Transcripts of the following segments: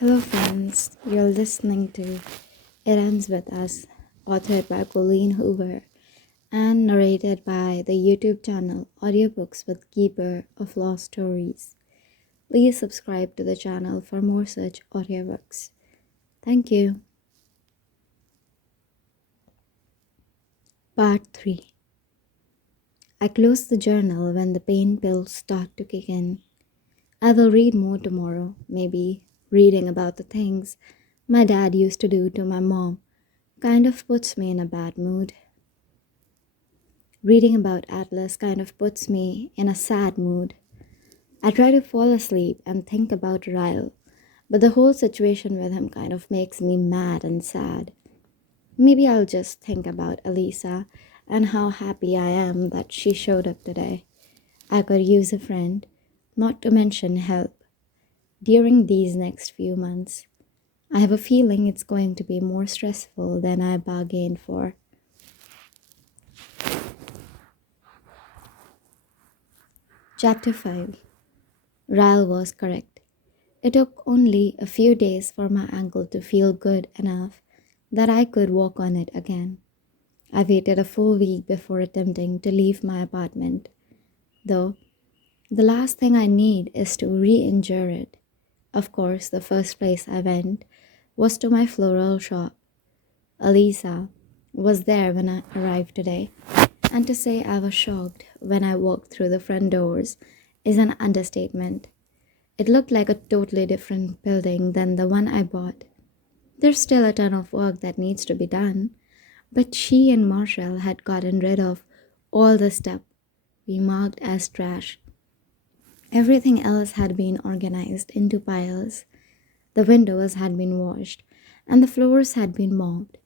Hello, friends. You're listening to It Ends With Us, authored by Colleen Hoover and narrated by the YouTube channel Audiobooks with Keeper of Lost Stories. Please subscribe to the channel for more such audiobooks. Thank you. Part 3. I close the journal when the pain pills start to kick in. I will read more tomorrow, maybe reading about the things my dad used to do to my mom kind of puts me in a bad mood. Reading about Atlas kind of puts me in a sad mood. I try to fall asleep and think about Ryle, but the whole situation with him kind of makes me mad and sad. Maybe I'll just think about Elisa and how happy I am that she showed up today. I could use a friend, not to mention help, during these next few months. I have a feeling it's going to be more stressful than I bargained for. Chapter 5. Ryle was correct. It took only a few days for my ankle to feel good enough that I could walk on it again. I waited a full week before attempting to leave my apartment, though the last thing I need is to re injure it. Of course, the first place I went was to my floral shop. Elisa was there when I arrived today, and to say I was shocked when I walked through the front doors is an understatement. It looked like a totally different building than the one I bought. There's still a ton of work that needs to be done, but she and Marshall had gotten rid of all the stuff we marked as trash. Everything else had been organized into piles. The windows had been washed, and the floors had been mopped.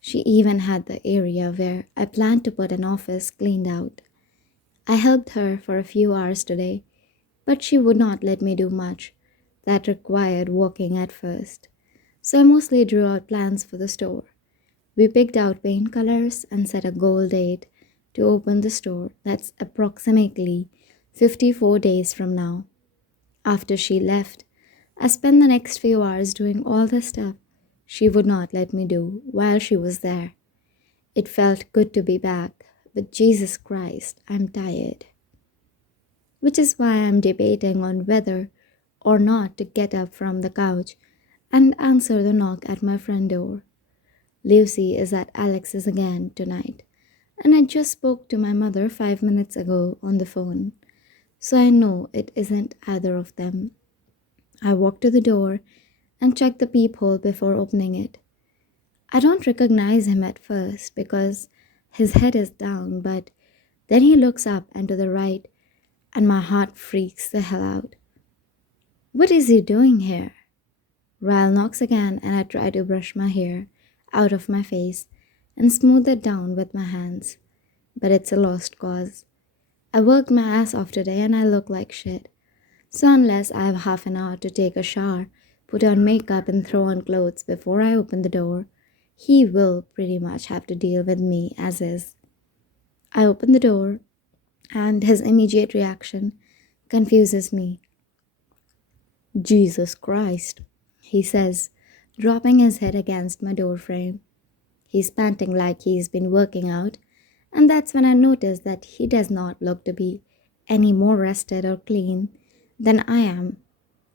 She even had the area where I planned to put an office cleaned out. I helped her for a few hours today, but she would not let me do much that required walking at first. So I mostly drew out plans for the store. We picked out paint colors and set a goal date to open the store that's approximately 54 days from now. After she left, I spent the next few hours doing all the stuff she would not let me do while she was there. It felt good to be back, but Jesus Christ, I'm tired. Which is why I'm debating on whether or not to get up from the couch and answer the knock at my front door. Lucy is at Alex's again tonight, and I just spoke to my mother 5 minutes ago on the phone, so I know it isn't either of them. I walk to the door and check the peephole before opening it. I don't recognize him at first because his head is down, but then he looks up and to the right, and my heart freaks the hell out. What is he doing here? Ryle knocks again, and I try to brush my hair out of my face and smooth it down with my hands, but it's a lost cause. I worked my ass off today and I look like shit. So unless I have half an hour to take a shower, put on makeup and throw on clothes before I open the door, he will pretty much have to deal with me as is. I open the door and his immediate reaction confuses me. Jesus Christ, he says, dropping his head against my door frame. He's panting like he's been working out, and that's when I notice that he does not look to be any more rested or clean than I am.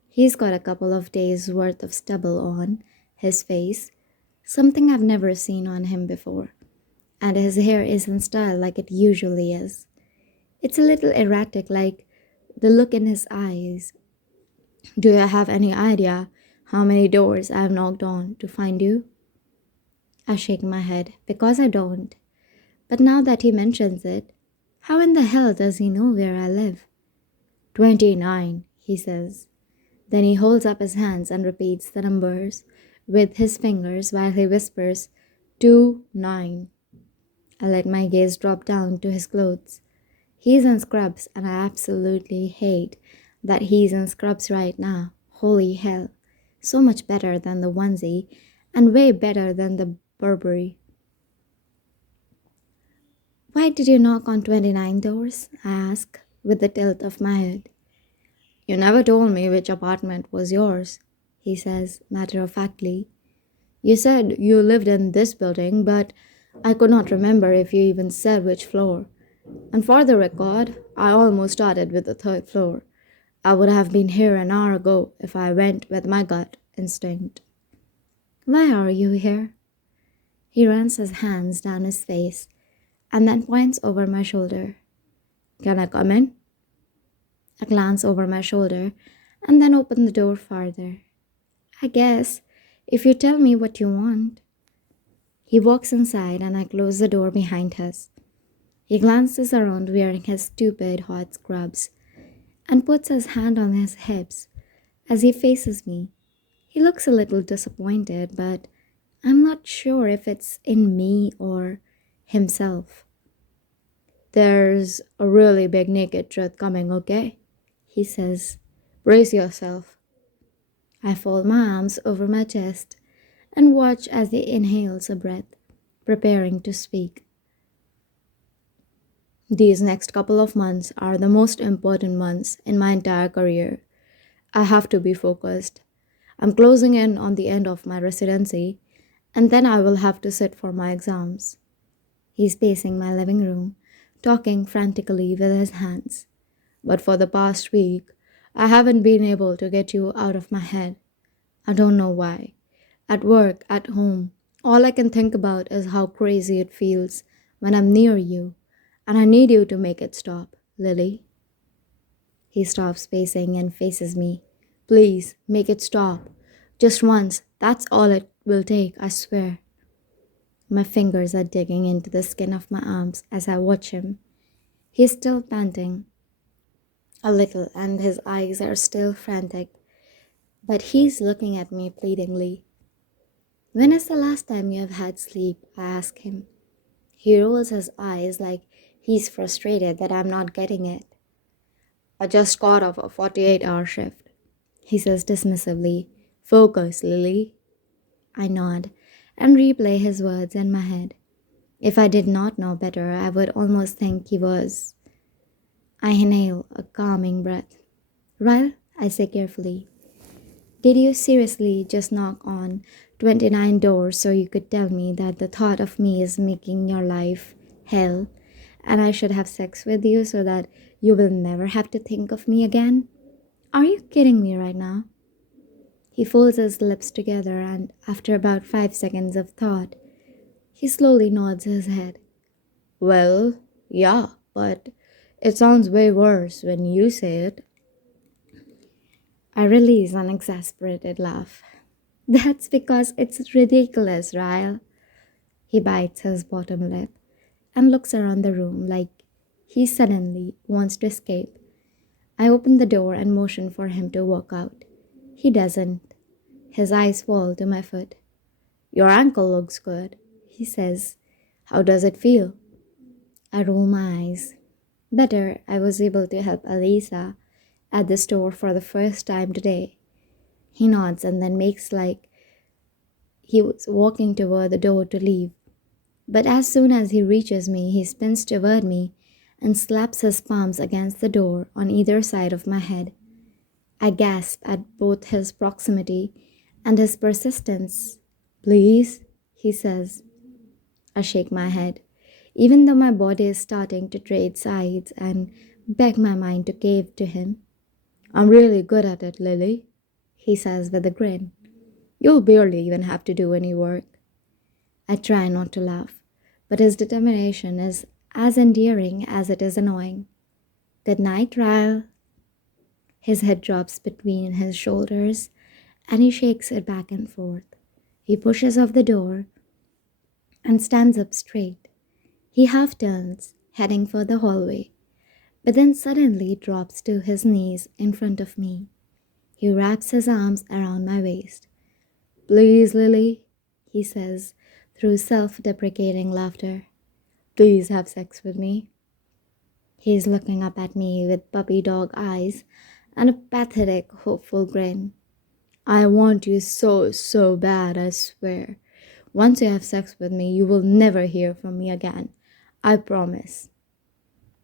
He's got a couple of days' worth of stubble on his face, something I've never seen on him before, and his hair isn't styled like it usually is. It's a little erratic, like the look in his eyes. Do you have any idea how many doors I've knocked on to find you? I shake my head because I don't. But now that he mentions it, how in the hell does he know where I live? 29, he says. Then he holds up his hands and repeats the numbers with his fingers while he whispers, 29. I let my gaze drop down to his clothes. He's in scrubs, and I absolutely hate that he's in scrubs right now. Holy hell. So much better than the onesie, and way better than the Burberry. Why did you knock on 29 doors? I ask, with the tilt of my head. You never told me which apartment was yours, he says matter of factly. You said you lived in this building, but I could not remember if you even said which floor. And for the record, I almost started with the third floor. I would have been here an hour ago if I went with my gut instinct. Why are you here? He runs his hands down his face and then points over my shoulder. Can I come in? I glance over my shoulder and then open the door farther. I guess, if you tell me what you want. He walks inside and I close the door behind us. He glances around wearing his stupid hot scrubs and puts his hand on his hips as he faces me. He looks a little disappointed, but I'm not sure if it's in me or himself. There's a really big naked truth coming, okay? He says. Brace yourself. I fold my arms over my chest and watch as he inhales a breath, preparing to speak. These next couple of months are the most important months in my entire career. I have to be focused. I'm closing in on the end of my residency, and then I will have to sit for my exams. He's pacing my living room, talking frantically with his hands. But for the past week, I haven't been able to get you out of my head. I don't know why. At work, at home, all I can think about is how crazy it feels when I'm near you, and I need you to make it stop, Lily. He stops pacing and faces me. Please, make it stop. Just once, that's all it will take, I swear. My fingers are digging into the skin of my arms as I watch him. He's still panting a little and his eyes are still frantic, but he's looking at me pleadingly. When is the last time you have had sleep? I ask him. He rolls his eyes like he's frustrated that I'm not getting it. I just got off a 48-hour shift, he says dismissively. Focus, Lily. I nod and replay his words in my head. If I did not know better, I would almost think he was. I inhale a calming breath. Ryle, I say carefully, did you seriously just knock on 29 doors so you could tell me that the thought of me is making your life hell and I should have sex with you so that you will never have to think of me again? Are you kidding me right now? He folds his lips together and, after about 5 seconds of thought, he slowly nods his head. Well, yeah, but it sounds way worse when you say it. I release an exasperated laugh. That's because it's ridiculous, Ryle. He bites his bottom lip and looks around the room like he suddenly wants to escape. I open the door and motion for him to walk out. He doesn't. His eyes fall to my foot. Your ankle looks good, he says. How does it feel? I roll my eyes. Better, I was able to help Elisa at the store for the first time today. He nods and then makes like he was walking toward the door to leave. But as soon as he reaches me, he spins toward me and slaps his palms against the door on either side of my head. I gasp at both his proximity and his persistence. Please, he says. I shake my head, even though my body is starting to trade sides and beg my mind to cave to him. I'm really good at it, Lily, he says with a grin. You'll barely even have to do any work. I try not to laugh, but his determination is as endearing as it is annoying. Good night, Ryle. His head drops between his shoulders and he shakes it back and forth. He pushes off the door and stands up straight. He half turns, heading for the hallway, but then suddenly drops to his knees in front of me. He wraps his arms around my waist. Please, Lily, he says through self-deprecating laughter. Please have sex with me. He's looking up at me with puppy dog eyes and a pathetic, hopeful grin. I want you so, so bad, I swear. Once you have sex with me, you will never hear from me again. I promise.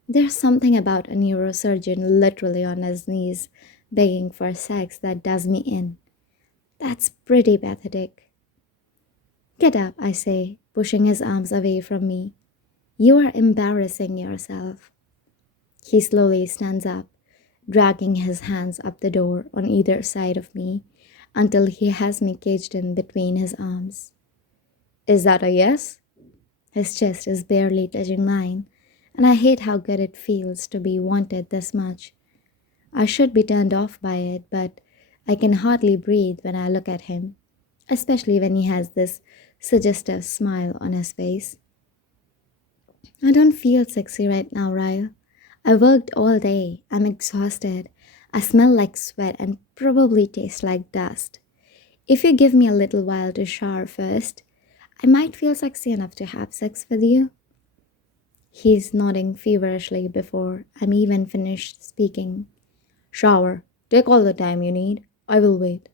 There's something about a neurosurgeon literally on his knees begging for sex that does me in. That's pretty pathetic. Get up, I say, pushing his arms away from me. You are embarrassing yourself. He slowly stands up, dragging his hands up the door on either side of me until he has me caged in between his arms. Is that a yes? His chest is barely touching mine, and I hate how good it feels to be wanted this much. I should be turned off by it, but I can hardly breathe when I look at him, especially when he has this suggestive smile on his face. I don't feel sexy right now, Ryle. I worked all day. I'm exhausted. I smell like sweat and probably taste like dust. If you give me a little while to shower first, I might feel sexy enough to have sex with you. He's nodding feverishly before I'm even finished speaking. Shower. Take all the time you need. I will wait.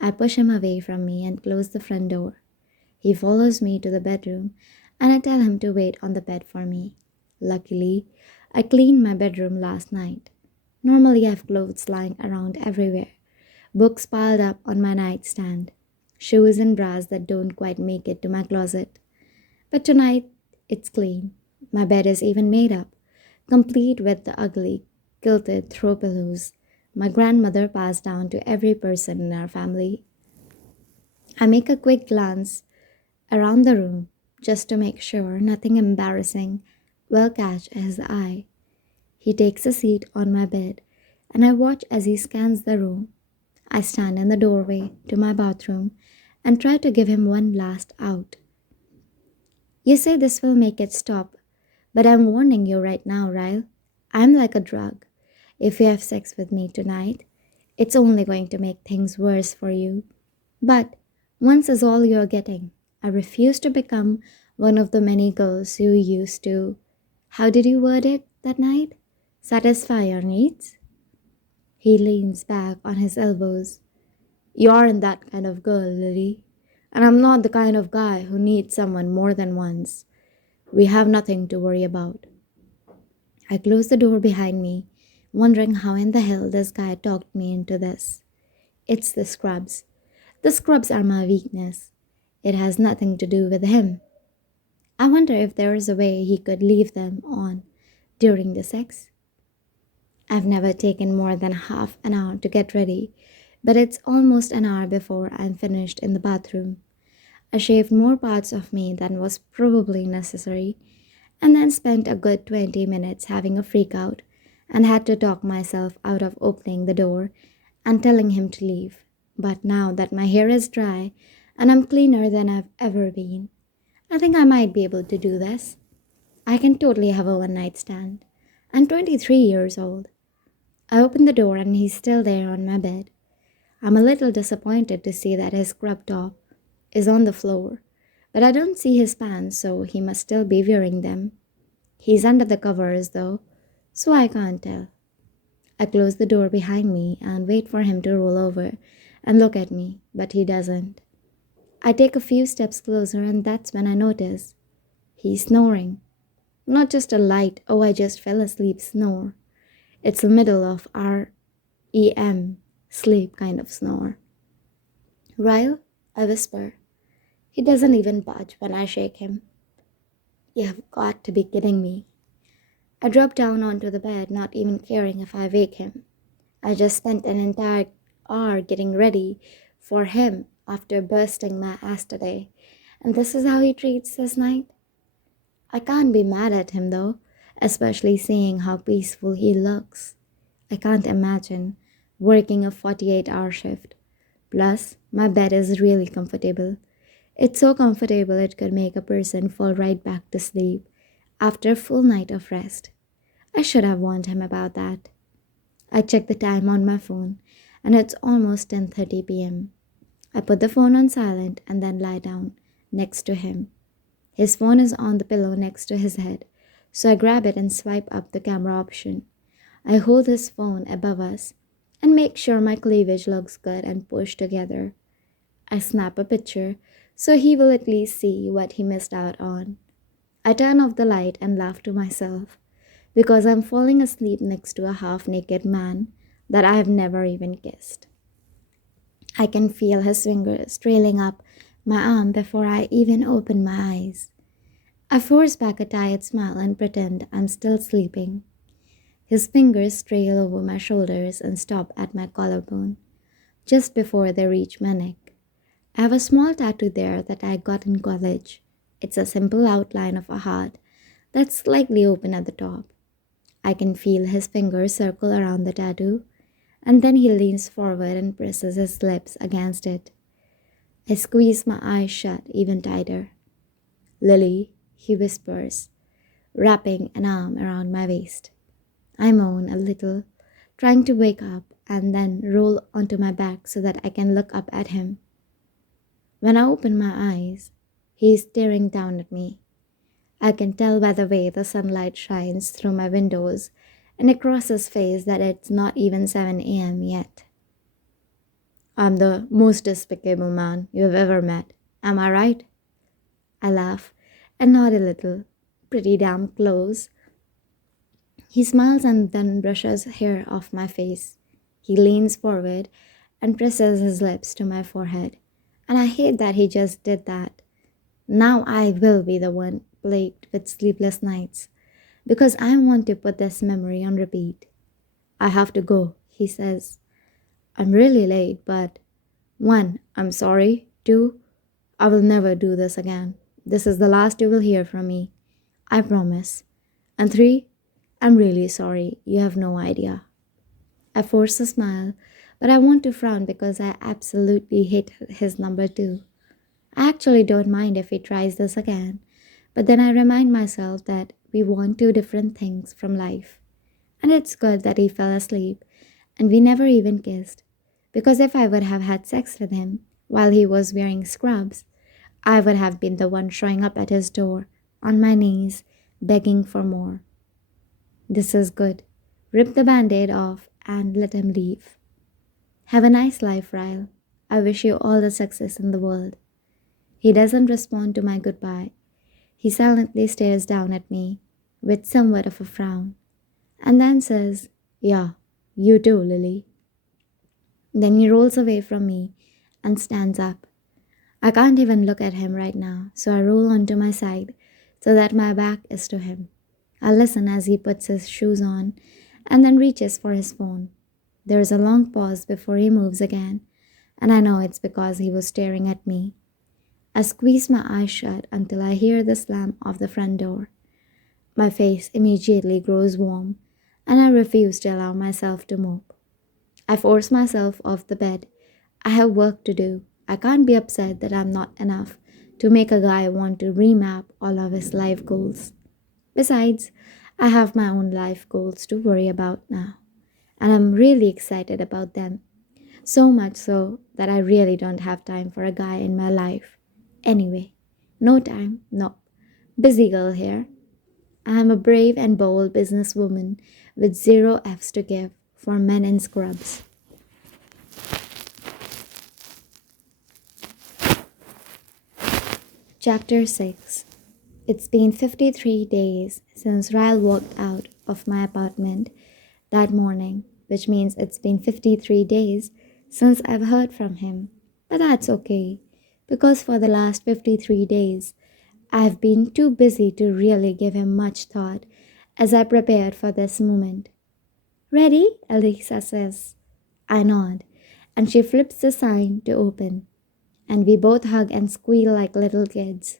I push him away from me and close the front door. He follows me to the bedroom and I tell him to wait on the bed for me. Luckily, I cleaned my bedroom last night. Normally, I have clothes lying around everywhere, books piled up on my nightstand, shoes and bras that don't quite make it to my closet. But tonight, it's clean. My bed is even made up, complete with the ugly, quilted throw pillows my grandmother passed down to every person in our family. I make a quick glance around the room just to make sure nothing embarrassing will catch his eye. He takes a seat on my bed and I watch as he scans the room. I stand in the doorway to my bathroom and try to give him one last out. You say this will make it stop, but I'm warning you right now, Ryle. I'm like a drug. If you have sex with me tonight, it's only going to make things worse for you. But once is all you're getting. I refuse to become one of the many girls you used to. How did you word it that night? Satisfy your needs? He leans back on his elbows. You aren't that kind of girl, Lily. And I'm not the kind of guy who needs someone more than once. We have nothing to worry about. I close the door behind me, wondering how in the hell this guy talked me into this. It's the scrubs. The scrubs are my weakness. It has nothing to do with him. I wonder if there is a way he could leave them on during the sex. I've never taken more than half an hour to get ready, but it's almost an hour before I'm finished in the bathroom. I shaved more parts of me than was probably necessary, and then spent a good 20 minutes having a freak out and had to talk myself out of opening the door and telling him to leave. But now that my hair is dry and I'm cleaner than I've ever been, I think I might be able to do this. I can totally have a one night stand. I'm 23 years old. I open the door and he's still there on my bed. I'm a little disappointed to see that his scrub top is on the floor, but I don't see his pants, so he must still be wearing them. He's under the covers though, so I can't tell. I close the door behind me and wait for him to roll over and look at me, but he doesn't. I take a few steps closer and that's when I notice he's snoring. Not just a light, oh, I just fell asleep snore. It's the middle of REM, sleep kind of snore. Ryle, I whisper. He doesn't even budge when I shake him. You've got to be kidding me. I drop down onto the bed, not even caring if I wake him. I just spent an entire hour getting ready for him after bursting my ass today, and this is how he treats his night? I can't be mad at him though, especially seeing how peaceful he looks. I can't imagine working a 48-hour shift. Plus, my bed is really comfortable. It's so comfortable it could make a person fall right back to sleep after a full night of rest. I should have warned him about that. I check the time on my phone and it's almost 10:30 p.m. I put the phone on silent and then lie down next to him. His phone is on the pillow next to his head, so I grab it and swipe up the camera option. I hold his phone above us and make sure my cleavage looks good and pushed together. I snap a picture so he will at least see what he missed out on. I turn off the light and laugh to myself because I'm falling asleep next to a half naked man that I have never even kissed. I can feel his fingers trailing up my arm before I even open my eyes. I force back a tired smile and pretend I'm still sleeping. His fingers trail over my shoulders and stop at my collarbone, just before they reach my neck. I have a small tattoo there that I got in college. It's a simple outline of a heart that's slightly open at the top. I can feel his fingers circle around the tattoo, and then he leans forward and presses his lips against it. I squeeze my eyes shut even tighter. Lily, he whispers, wrapping an arm around my waist. I moan a little, trying to wake up, and then roll onto my back so that I can look up at him. When I open my eyes, he is staring down at me. I can tell by the way the sunlight shines through my windows and across his face that it's not even 7 a.m. yet. I'm the most despicable man you've ever met. Am I right? I laugh and nod a little, pretty damn close. He smiles and then brushes hair off my face. He leans forward and presses his lips to my forehead. And I hate that he just did that. Now I will be the one plagued with sleepless nights because I want to put this memory on repeat. I have to go, he says. I'm really late, but one, I'm sorry. Two, I will never do this again. This is the last you will hear from me. I promise. And three, I'm really sorry. You have no idea. I force a smile, but I want to frown because I absolutely hate his number two. I actually don't mind if he tries this again, but then I remind myself that we want two different things from life. And it's good that he fell asleep and we never even kissed, because if I would have had sex with him while he was wearing scrubs, I would have been the one showing up at his door on my knees, begging for more. This is good. Rip the band aid off and let him leave. Have a nice life, Ryle. I wish you all the success in the world. He doesn't respond to my goodbye. He silently stares down at me with somewhat of a frown and then says, Yeah, you too, Lily. Then he rolls away from me and stands up. I can't even look at him right now, so I roll onto my side so that my back is to him. I listen as he puts his shoes on and then reaches for his phone. There is a long pause before he moves again, and I know it's because he was staring at me. I squeeze my eyes shut until I hear the slam of the front door. My face immediately grows warm, and I refuse to allow myself to move. I force myself off the bed. I have work to do. I can't be upset that I'm not enough to make a guy want to remap all of his life goals. Besides, I have my own life goals to worry about now, and I'm really excited about them. So much so that I really don't have time for a guy in my life. Anyway, no time, no. Busy girl here. I am a brave and bold businesswoman with zero F's to give for men in scrubs. Chapter 6. It's been 53 days since Ryle walked out of my apartment that morning, which means it's been 53 days since I've heard from him. But that's okay, because for the last 53 days, I've been too busy to really give him much thought as I prepared for this moment. Ready? Elisa says. I nod, and she flips the sign to open, and we both hug and squeal like little kids.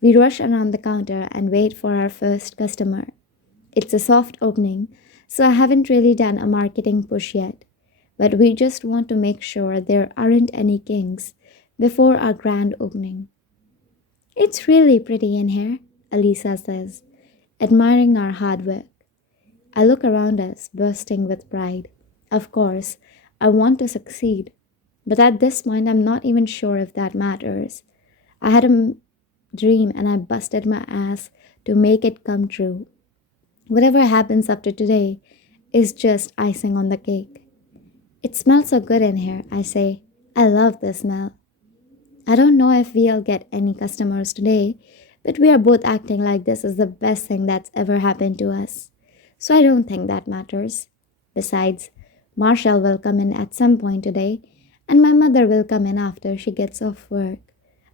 We rush around the counter and wait for our first customer. It's a soft opening, so I haven't really done a marketing push yet, but we just want to make sure there aren't any kinks before our grand opening. It's really pretty in here, Elisa says, admiring our hard work. I look around us, bursting with pride. Of course, I want to succeed, but at this point, I'm not even sure if that matters. I had a dream and I busted my ass to make it come true. Whatever happens after today is just icing on the cake. It smells so good in here, I say. I love the smell. I don't know if we'll get any customers today, but we are both acting like this is the best thing that's ever happened to us. So I don't think that matters. Besides, Marshall will come in at some point today, and my mother will come in after she gets off work.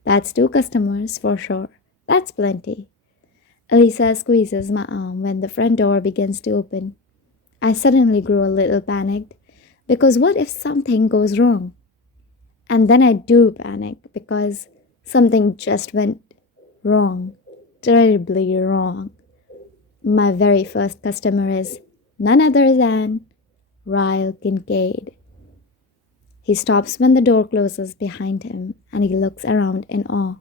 That's two customers for sure. That's plenty. Elisa squeezes my arm when the front door begins to open. I suddenly grow a little panicked because what if something goes wrong? And then I do panic because something just went wrong, terribly wrong. My very first customer is none other than Ryle Kincaid. He stops when the door closes behind him and he looks around in awe.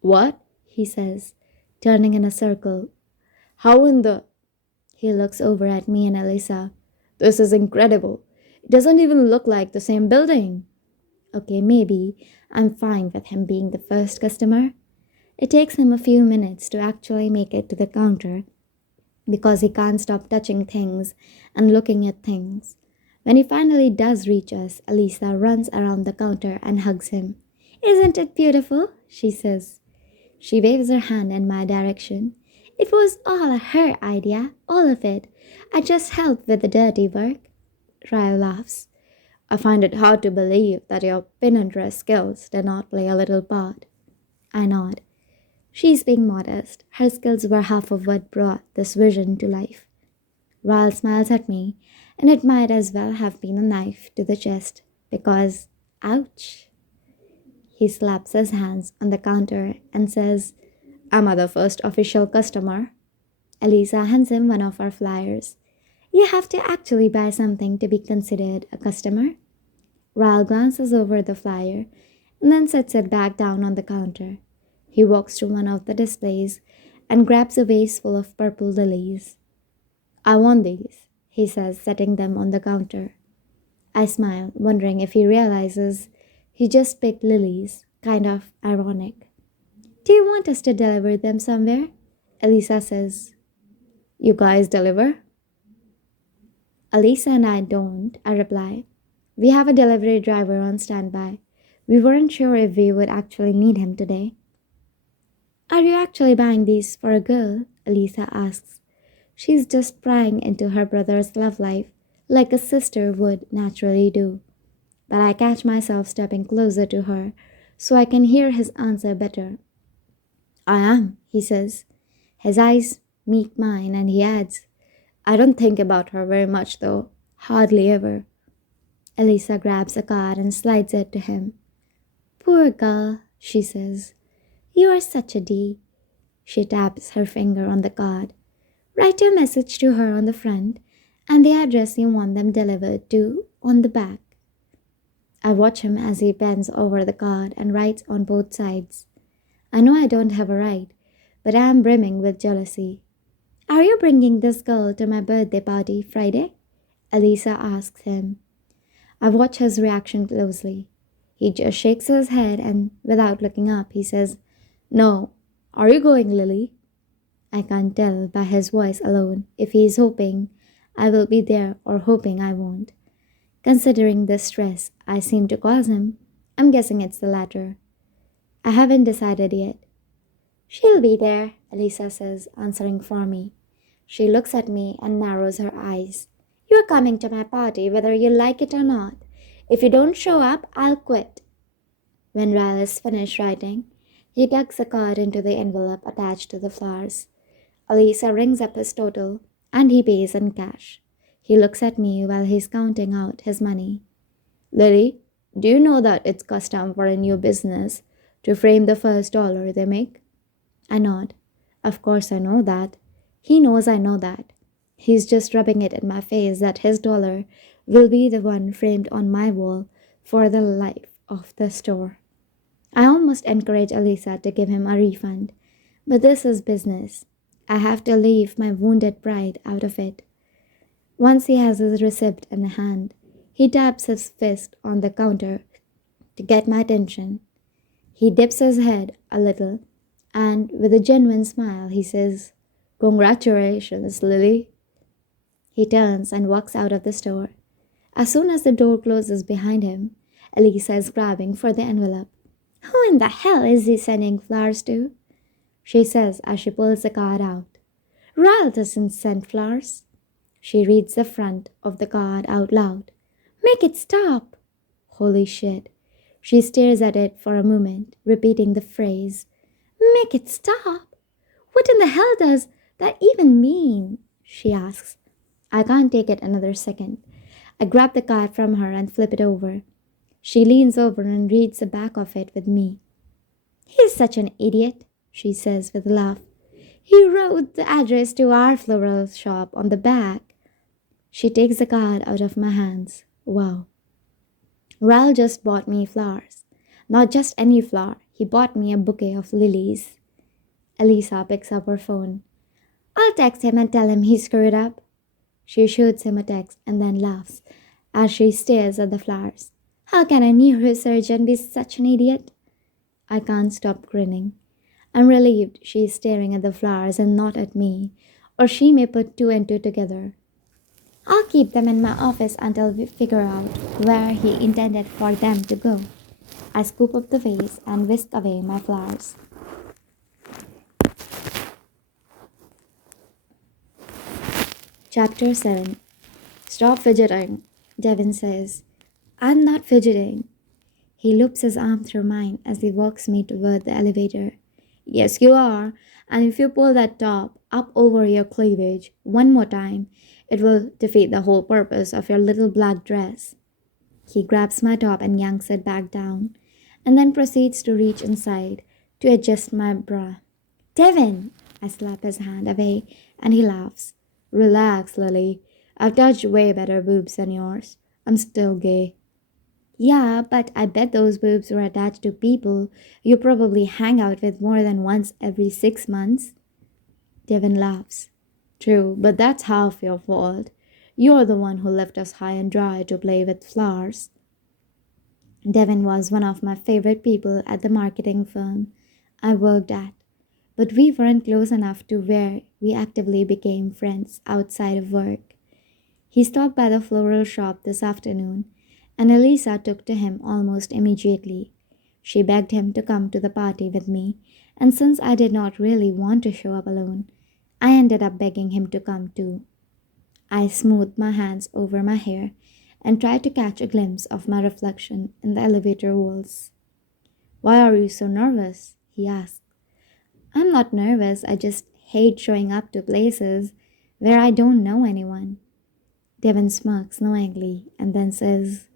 What? He says, turning in a circle. How in the. He looks over at me and Elisa. This is incredible. It doesn't even look like the same building. Okay, maybe I'm fine with him being the first customer. It takes him a few minutes to actually make it to the counter because he can't stop touching things and looking at things. When he finally does reach us, Elisa runs around the counter and hugs him. Isn't it beautiful? She says. She waves her hand in my direction. It was all her idea, all of it. I just helped with the dirty work. Ryle laughs. I find it hard to believe that your Pinterest skills did not play a little part. I nod. She's being modest. Her skills were half of what brought this vision to life. Ryle smiles at me, and it might as well have been a knife to the chest, because, ouch. He slaps his hands on the counter and says, Am I the first official customer? Elisa hands him one of our flyers. You have to actually buy something to be considered a customer. Ryle glances over the flyer and then sets it back down on the counter. He walks to one of the displays and grabs a vase full of purple lilies. I want these, he says, setting them on the counter. I smile, wondering if he realizes he just picked lilies, kind of ironic. Do you want us to deliver them somewhere? Elisa says. You guys deliver? Elisa and I don't, I reply. We have a delivery driver on standby. We weren't sure if we would actually need him today. Are you actually buying these for a girl? Elisa asks. She's just prying into her brother's love life like a sister would naturally do. But I catch myself stepping closer to her so I can hear his answer better. I am, he says. His eyes meet mine and he adds, I don't think about her very much though, hardly ever. Elisa grabs a card and slides it to him. Poor girl, she says. You are such a D. She taps her finger on the card. Write your message to her on the front and the address you want them delivered to on the back. I watch him as he bends over the card and writes on both sides. I know I don't have a right, but I am brimming with jealousy. Are you bringing this girl to my birthday party Friday? Elisa asks him. I watch his reaction closely. He just shakes his head and, without looking up, he says, No. Are you going, Lily? I can't tell by his voice alone if he is hoping I will be there or hoping I won't. Considering the stress I seem to cause him, I'm guessing it's the latter. I haven't decided yet. She'll be there, Elisa says, answering for me. She looks at me and narrows her eyes. You're coming to my party whether you like it or not. If you don't show up, I'll quit. When Ryle is finished writing, he tucks the card into the envelope attached to the flowers. Elisa rings up his total, and he pays in cash. He looks at me while he's counting out his money. Lily, do you know that it's custom for a new business to frame the first dollar they make? I nod. Of course I know that. He knows I know that. He's just rubbing it in my face that his dollar will be the one framed on my wall for the life of the store. I almost encourage Elisa to give him a refund, but this is business. I have to leave my wounded pride out of it. Once he has his receipt in hand, he taps his fist on the counter to get my attention. He dips his head a little, and with a genuine smile, he says, Congratulations, Lily. He turns and walks out of the store. As soon as the door closes behind him, Elisa is grabbing for the envelope. Who in the hell is he sending flowers to? She says as she pulls the card out. Ryle doesn't send flowers. She reads the front of the card out loud. Make it stop. Holy shit. She stares at it for a moment, repeating the phrase, Make it stop! What in the hell does that even mean? She asks. I can't take it another second. I grab the card from her and flip it over. She leans over and reads the back of it with me. He's such an idiot, she says with a laugh. He wrote the address to our floral shop on the back. She takes the card out of my hands. Wow. Ral just bought me flowers. Not just any flower, he bought me a bouquet of lilies. Elisa picks up her phone. I'll text him and tell him he screwed up. She shoots him a text and then laughs as she stares at the flowers. How can a neurosurgeon be such an idiot? I can't stop grinning. I'm relieved she is staring at the flowers and not at me, or she may put two and two together. I'll keep them in my office until we figure out where he intended for them to go. I scoop up the vase and whisk away my flowers. Chapter 7. Stop fidgeting, Devin says. I'm not fidgeting. He loops his arm through mine as he walks me toward the elevator. Yes, you are. And if you pull that top up over your cleavage one more time, it will defeat the whole purpose of your little black dress. He grabs my top and yanks it back down, and then proceeds to reach inside to adjust my bra. Devin! I slap his hand away, and he laughs. Relax, Lily. I've touched way better boobs than yours. I'm still gay. Yeah, but I bet those boobs were attached to people you probably hang out with more than once every 6 months. Devin laughs. True, but that's half your fault. You're the one who left us high and dry to play with flowers. Devin was one of my favorite people at the marketing firm I worked at, but we weren't close enough to where we actively became friends outside of work. He stopped by the floral shop this afternoon, and Elisa took to him almost immediately. She begged him to come to the party with me, and since I did not really want to show up alone, I ended up begging him to come too. I smoothed my hands over my hair and tried to catch a glimpse of my reflection in the elevator walls. Why are you so nervous? He asked. I'm not nervous, I just hate showing up to places where I don't know anyone. Devin smirks knowingly and then says,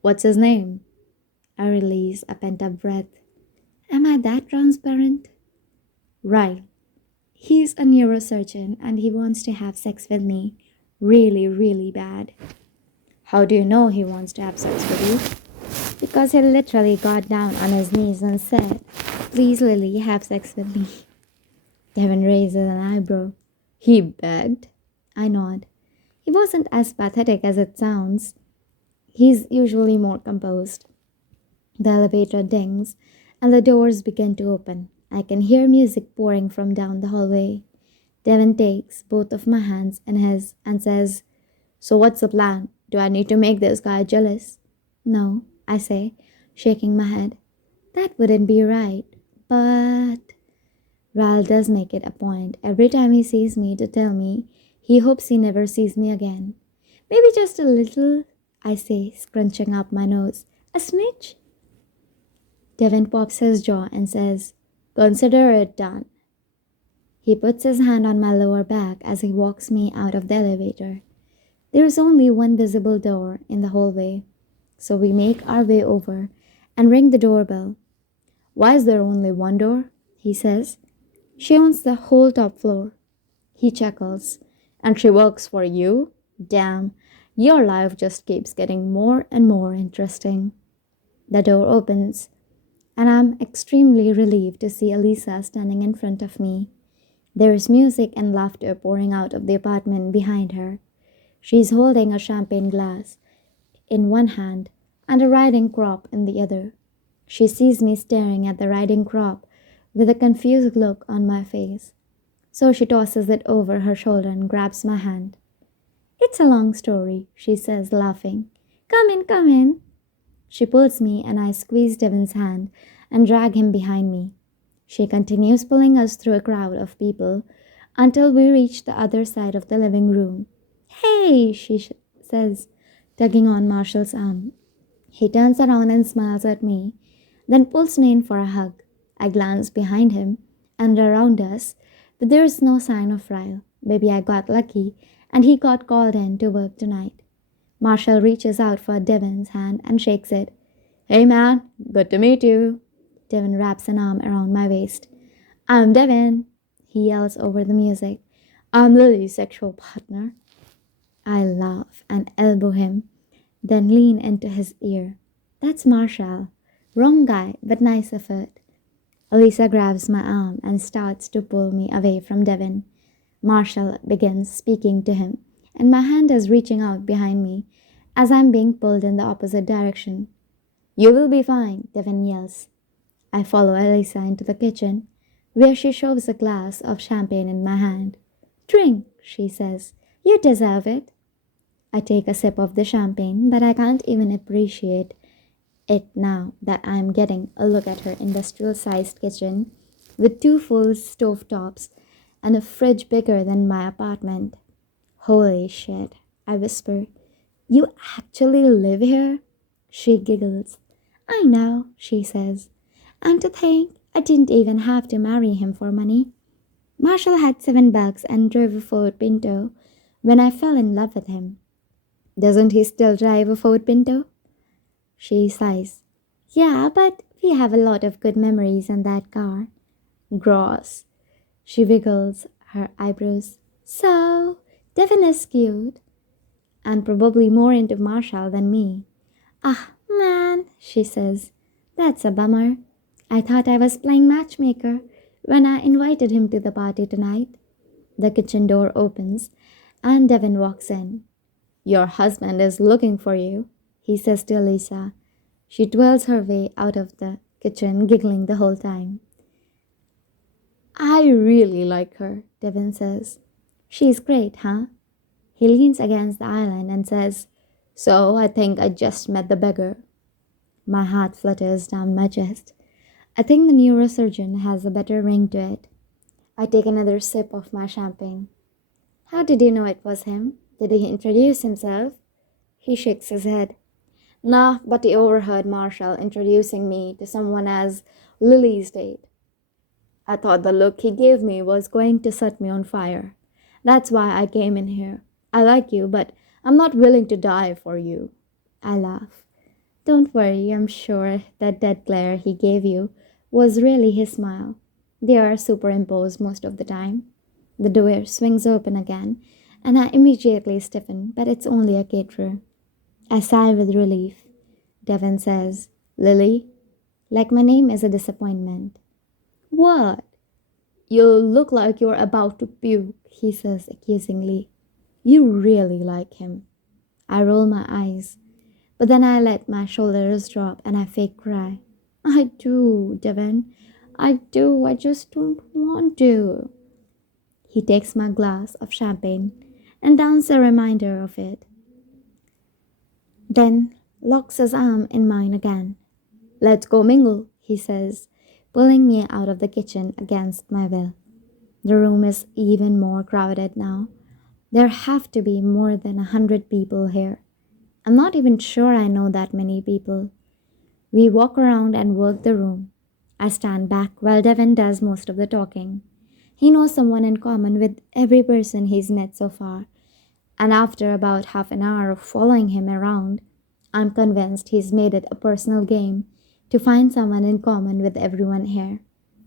What's his name? I release a pent-up breath. Am I that transparent? Right. He's a neurosurgeon and he wants to have sex with me really, really bad. How do you know he wants to have sex with you? Because he literally got down on his knees and said, Please, Lily, have sex with me. Devin raises an eyebrow. He begged? I nod. He wasn't as pathetic as it sounds. He's usually more composed. The elevator dings, and the doors begin to open. I can hear music pouring from down the hallway. Devin takes both of my hands in his and says, So what's the plan? Do I need to make this guy jealous? No, I say, shaking my head. That wouldn't be right. But Ral does make it a point every time he sees me to tell me he hopes he never sees me again. Maybe just a little, I say, scrunching up my nose. A smidge? Devin pops his jaw and says, Consider it done. He puts his hand on my lower back as he walks me out of the elevator. There is only one visible door in the hallway, so we make our way over and ring the doorbell. Why is there only one door? He says. She owns the whole top floor. He chuckles. And she works for you? Damn, your life just keeps getting more and more interesting. The door opens, and I'm extremely relieved to see Elisa standing in front of me. There is music and laughter pouring out of the apartment behind her. She's holding a champagne glass in one hand and a riding crop in the other. She sees me staring at the riding crop with a confused look on my face. So she tosses it over her shoulder and grabs my hand. It's a long story, she says, laughing. Come in, come in. She pulls me and I squeeze Devin's hand and drag him behind me. She continues pulling us through a crowd of people until we reach the other side of the living room. Hey, she says, tugging on Marshall's arm. He turns around and smiles at me, then pulls me in for a hug. I glance behind him and around us, but there is no sign of Ryle. Maybe I got lucky and he got called in to work tonight. Marshall reaches out for Devon's hand and shakes it. Hey man, good to meet you. Devon wraps an arm around my waist. I'm Devon, he yells over the music. I'm Lily's sexual partner. I laugh and elbow him, then lean into his ear. That's Marshall. Wrong guy, but nice effort. Elisa grabs my arm and starts to pull me away from Devon. Marshall begins speaking to him, and my hand is reaching out behind me as I'm being pulled in the opposite direction. You will be fine, Devon yells. I follow Elisa into the kitchen, where she shoves a glass of champagne in my hand. Drink, she says. You deserve it. I take a sip of the champagne, but I can't even appreciate it now that I am getting a look at her industrial sized kitchen with two full stove tops and a fridge bigger than my apartment. Holy shit, I whisper. You actually live here? She giggles. I know, she says. And to think, I didn't even have to marry him for money. Marshall had $7 and drove a Ford Pinto when I fell in love with him. Doesn't he still drive a Ford Pinto? She sighs. Yeah, but we have a lot of good memories in that car. Gross. She wiggles her eyebrows. So, Devin is cute and probably more into Marshall than me. Ah, man, she says. That's a bummer. I thought I was playing matchmaker when I invited him to the party tonight. The kitchen door opens and Devin walks in. Your husband is looking for you, he says to Lisa. She twirls her way out of the kitchen, giggling the whole time. I really like her, Devin says. She's great, huh? He leans against the island and says, So I think I just met the beggar. My heart flutters down my chest. I think the neurosurgeon has a better ring to it. I take another sip of my champagne. How did you know it was him? Did he introduce himself? He shakes his head. Nah, but he overheard Marshall introducing me to someone as Lily's date. I thought the look he gave me was going to set me on fire. That's why I came in here. I like you, but I'm not willing to die for you. I laugh. Don't worry, I'm sure that dead glare he gave you was really his smile. They are superimposed most of the time. The door swings open again, and I immediately stiffen, but it's only a caterer. I sigh with relief. Devon says, Lily, like my name is a disappointment. What? You look like you're about to puke, he says accusingly. You really like him. I roll my eyes, but then I let my shoulders drop and I fake cry. I do, Devon. I do. I just don't want to. He takes my glass of champagne and downs a reminder of it. Then locks his arm in mine again. Let's go mingle, he says, pulling me out of the kitchen against my will. The room is even more crowded now. There have to be more than 100 people here. I'm not even sure I know that many people. We walk around and work the room. I stand back while Devin does most of the talking. He knows someone in common with every person he's met so far, and after about half an hour of following him around, I'm convinced he's made it a personal game to find someone in common with everyone here.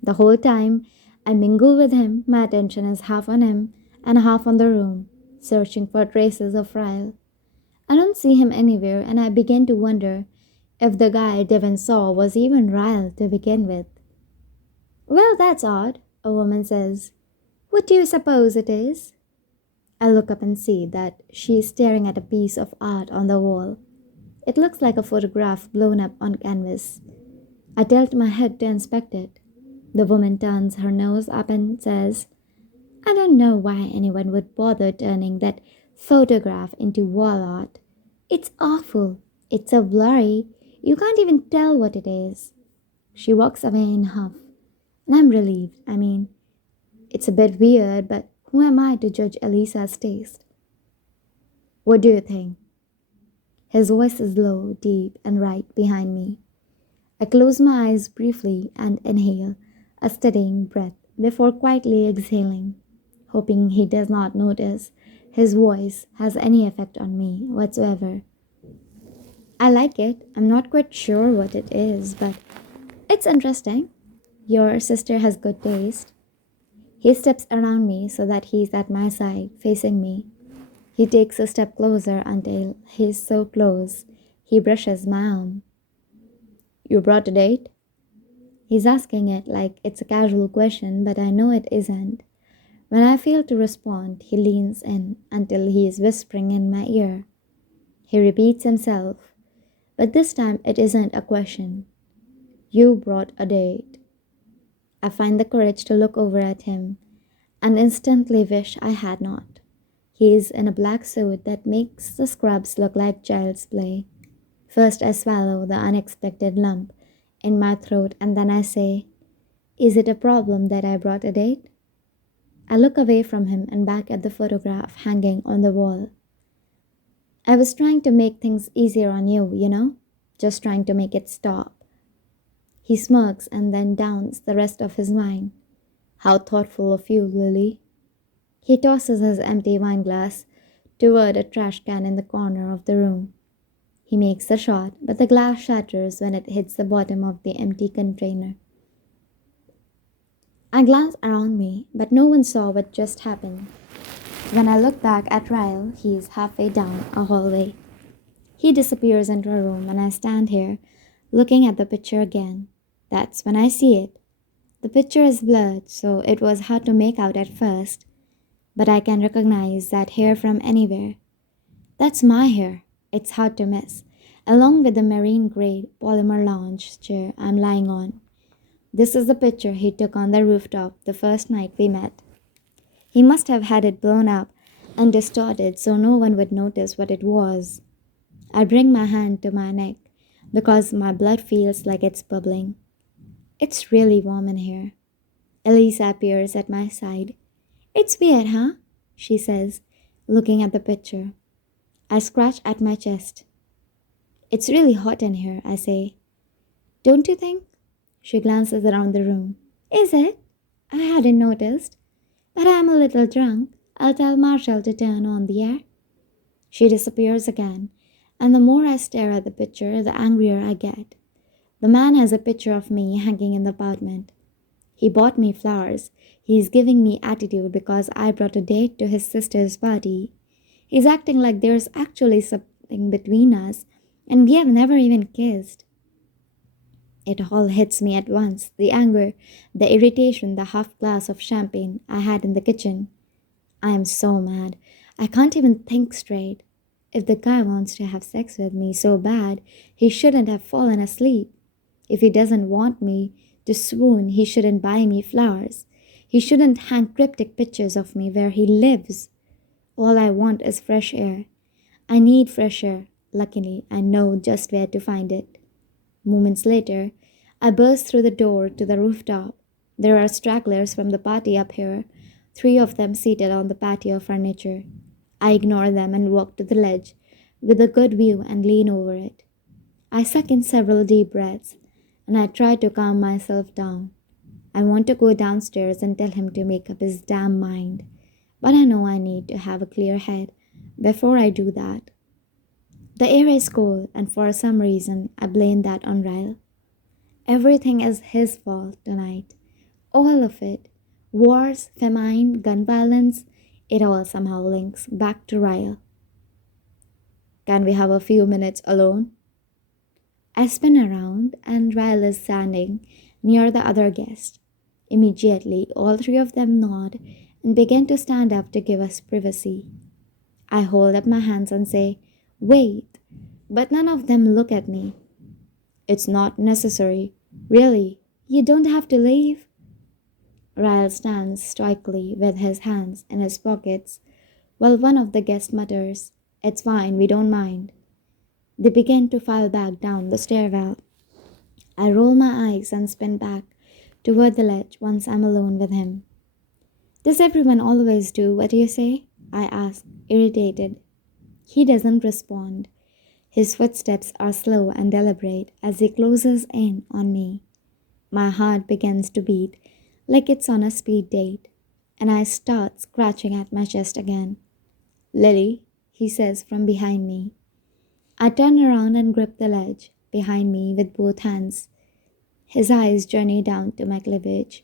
The whole time I mingle with him, my attention is half on him and half on the room, searching for traces of Ryle. I don't see him anywhere, and I begin to wonder if the guy Devon saw was even Ryle to begin with. Well, that's odd, a woman says. What do you suppose it is? I look up and see that she is staring at a piece of art on the wall. It looks like a photograph blown up on canvas. I tilt my head to inspect it. The woman turns her nose up and says, I don't know why anyone would bother turning that photograph into wall art. It's awful. It's so blurry. You can't even tell what it is. She walks away in a huff, and I'm relieved. I mean, it's a bit weird, but who am I to judge Elisa's taste? What do you think? His voice is low, deep, and right behind me. I close my eyes briefly and inhale a steadying breath before quietly exhaling, hoping he does not notice his voice has any effect on me whatsoever. I like it. I'm not quite sure what it is, but it's interesting. Your sister has good taste. He steps around me so that he's at my side, facing me. He takes a step closer until he's so close. He brushes my arm. You brought a date? He's asking it like it's a casual question, but I know it isn't. When I fail to respond, he leans in until he is whispering in my ear. He repeats himself, but this time it isn't a question. You brought a date. I find the courage to look over at him and instantly wish I had not. He is in a black suit that makes the scrubs look like child's play. First, I swallow the unexpected lump in my throat and then I say, is it a problem that I brought a date? I look away from him and back at the photograph hanging on the wall. I was trying to make things easier on you, just trying to make it stop. He smirks and then downs the rest of his wine. How thoughtful of you, Lily. He tosses his empty wine glass toward a trash can in the corner of the room. He makes a shot, but the glass shatters when it hits the bottom of the empty container. I glance around me, but no one saw what just happened. When I look back at Ryle, he is halfway down a hallway. He disappears into a room, and I stand here, looking at the picture again. That's when I see it. The picture is blurred, so it was hard to make out at first, but I can recognize that hair from anywhere. That's my hair. It's hard to miss, along with the marine gray polymer lounge chair I'm lying on. This is the picture he took on the rooftop the first night we met. He must have had it blown up and distorted so no one would notice what it was. I bring my hand to my neck because my blood feels like it's bubbling. It's really warm in here. Elisa appears at my side. It's weird, huh? She says, looking at the picture. I scratch at my chest. It's really hot in here, I say. Don't you think? She glances around the room. Is it? I hadn't noticed. But I'm a little drunk. I'll tell Marshall to turn on the air. She disappears again, and the more I stare at the picture, the angrier I get. The man has a picture of me hanging in the apartment. He bought me flowers. He's giving me attitude because I brought a date to his sister's party. He's acting like there's actually something between us, and we have never even kissed. It all hits me at once, the anger, the irritation, the half glass of champagne I had in the kitchen. I am so mad. I can't even think straight. If the guy wants to have sex with me so bad, he shouldn't have fallen asleep. If he doesn't want me to swoon, he shouldn't buy me flowers. He shouldn't hang cryptic pictures of me where he lives. All I want is fresh air. I need fresh air. Luckily, I know just where to find it. Moments later, I burst through the door to the rooftop. There are stragglers from the party up here, 3 of them seated on the patio furniture. I ignore them and walk to the ledge with a good view and lean over it. I suck in several deep breaths and I try to calm myself down. I want to go downstairs and tell him to make up his damn mind, but I know I need to have a clear head before I do that. The air is cold, and for some reason, I blame that on Ryle. Everything is his fault tonight. All of it. Wars, famine, gun violence, it all somehow links back to Ryle. Can we have a few minutes alone? I spin around, and Ryle is standing near the other guest. Immediately, all 3 of them nod and begin to stand up to give us privacy. I hold up my hands and say, wait, but none of them look at me. It's not necessary. Really, you don't have to leave. Ryle stands stoically with his hands in his pockets while one of the guests mutters, it's fine, we don't mind. They begin to file back down the stairwell. I roll my eyes and spin back toward the ledge once I'm alone with him. Does everyone always do what you say? I ask, irritated. He doesn't respond. His footsteps are slow and deliberate as he closes in on me. My heart begins to beat like it's on a speed date, and I start scratching at my chest again. Lily, he says from behind me. I turn around and grip the ledge behind me with both hands. His eyes journey down to my cleavage.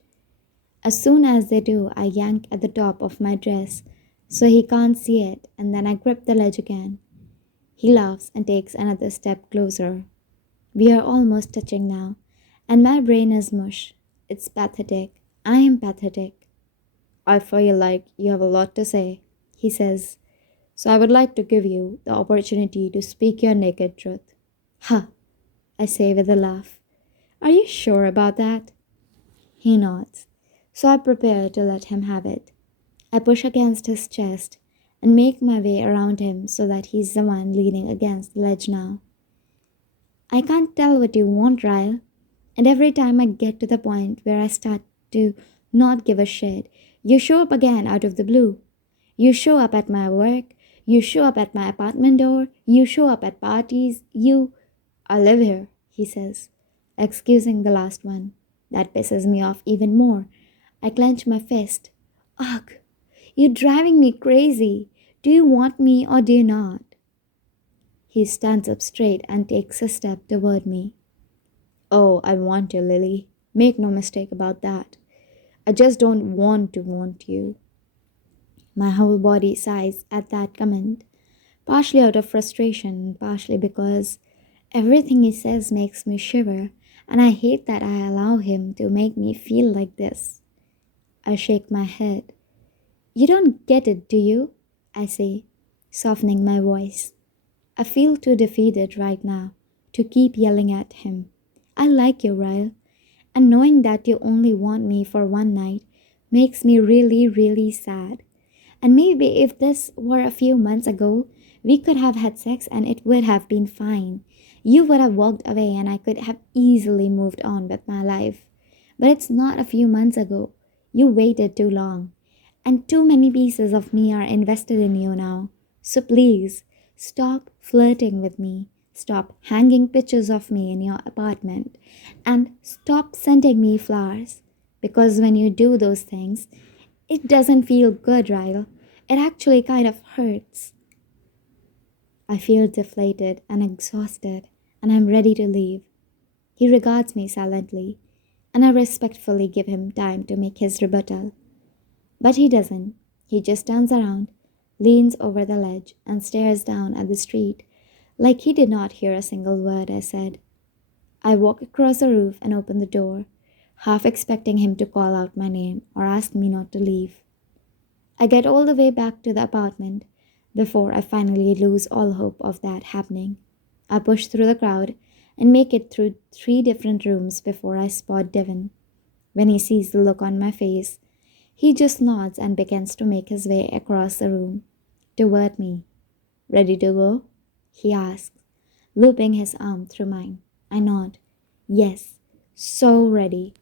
As soon as they do, I yank at the top of my dress so he can't see it, and then I grip the ledge again. He laughs and takes another step closer. We are almost touching now, and my brain is mush. It's pathetic. I am pathetic. I feel like you have a lot to say, he says, so I would like to give you the opportunity to speak your naked truth. Ha, I say with a laugh. Are you sure about that? He nods, so I prepare to let him have it. I push against his chest and make my way around him so that he's the one leaning against the ledge now. I can't tell what you want, Ryle. And every time I get to the point where I start to not give a shit, you show up again out of the blue. You show up at my work, you show up at my apartment door, you show up at parties, I live here, he says, excusing the last one. That pisses me off even more. I clench my fist. Ugh, you're driving me crazy. Do you want me or do you not? He stands up straight and takes a step toward me. Oh, I want you, Lily. Make no mistake about that. I just don't want to want you. My whole body sighs at that comment, partially out of frustration, partially because everything he says makes me shiver, and I hate that I allow him to make me feel like this. I shake my head. You don't get it, do you? I say, softening my voice. I feel too defeated right now to keep yelling at him. I like you, Ryle, and knowing that you only want me for one night makes me really, really sad. And maybe if this were a few months ago, we could have had sex and it would have been fine. You would have walked away and I could have easily moved on with my life. But it's not a few months ago. You waited too long. And too many pieces of me are invested in you now. So please, stop flirting with me. Stop hanging pictures of me in your apartment. And stop sending me flowers. Because when you do those things, it doesn't feel good, Ryle. It actually kind of hurts. I feel deflated and exhausted, and I'm ready to leave. He regards me silently, and I respectfully give him time to make his rebuttal. But he doesn't. He just turns around, leans over the ledge, and stares down at the street, like he did not hear a single word I said. I walk across the roof and open the door, half expecting him to call out my name or ask me not to leave. I get all the way back to the apartment before I finally lose all hope of that happening. I push through the crowd and make it through 3 different rooms before I spot Devon. When he sees the look on my face, he just nods and begins to make his way across the room toward me. Ready to go? He asks, looping his arm through mine. I nod. Yes, so ready.